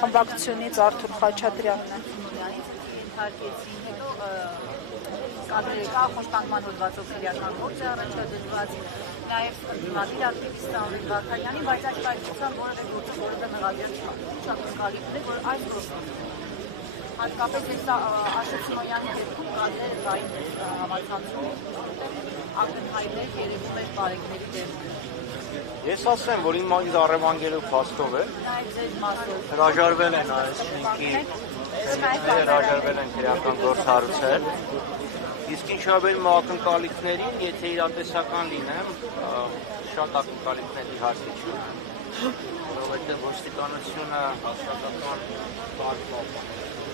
խմբակցությունից Արթուր Խաչատրյանն է։ Ենթարկեցին, հետո կադրերը կա խոշտանգման հոդվածով քրեական գործ է առաջադրված, նաև ընդդիմադիր ակտիվիստ Անվիկ Վարդանյանի, բայց այս պայքարության որևէ գործը որևէ մեղադիր չկա։ Շատ զգալիություն է, որ այս գործը հատկապես այս Աշոտ Սիմոնյանի դեպքում կադրերը կային համացանցում, ակնհայտ էր, երևում էր բարեկների դեմ։ Ես ասեմ, որ իմ առևանգելու փաստով է, հրաժարվել են այս շենքի հրաժարվել են քրեական գործ հարուցել, իսկ ինչ հավելում ակնկալիքներին, եթե իրատեսական լինեմ, շատ ակնկալիքների հարցի չունեմ, որովհետև ոստիկանությունը հասարակական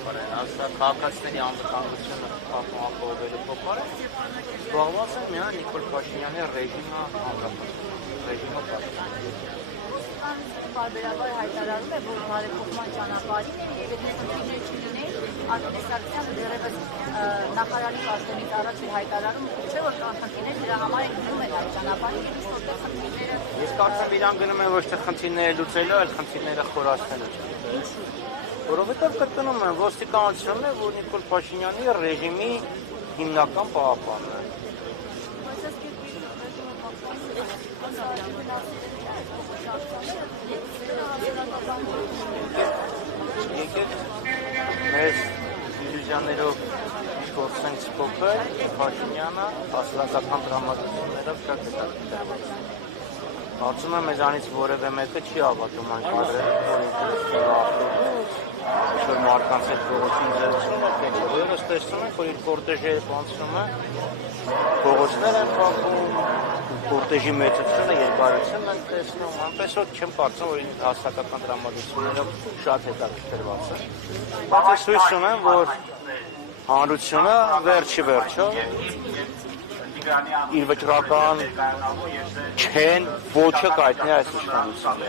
քաղաքացիների անվտանգությունը ապահովելու փոխարեն զբաղված է միայն Նիկոլ Փաշինյանի ռեժիմը Բարբերաբար հայտարարում է, որ բարեփոխման ճանապարհին է եւ եթե խնդիրներ չլինեն, Արտемий Սարգսյանը դեռևս նախարարի պաշտոնից առաջ էր հայտարարում, չէ՞ որ կան խնդիրներ, դրա համար են գնում են այդ ճանապարհին, իսկ որտեղ խնդիրները։ Ես կարծում եմ իրան գնում են ոչ թե խնդիրները լուծելու, այլ խնդիրները խորացնելու չէ։ Որովհետև կրկնում եմ, ոստիկանությունն է, որ Նիկոլ Փաշինյանի ռեժիմի հիմնական պահապանն է։ Եկեք մեզ իլյուզիաներով գործենք սփոփել, Փաշինյանը հասարակական դրամատուրգներով շատ հետաքրքիր։ Կարծում եմ մեզանից որևէ մեկը չի հավատում այն կադրերը, որ ինչ-որ մարդկանց հետ փողոցին ձեռքսում եկել։ Բոլորս տեսնում ենք, որ իր կորտեժը անցնում է, փողոցներ են փակում, կորտեժի մեծությունը, երկարությունն են տեսնում, այնպես որ չեմ կարծում, որ հասարակական դրամատուրգներով շատ հետաքրքրված է։ Բայց ես հույս ունեմ, որ հանրությունը վերջի վերջո իր վճռական չեն ոչը կայտնի այս իշխանությանը։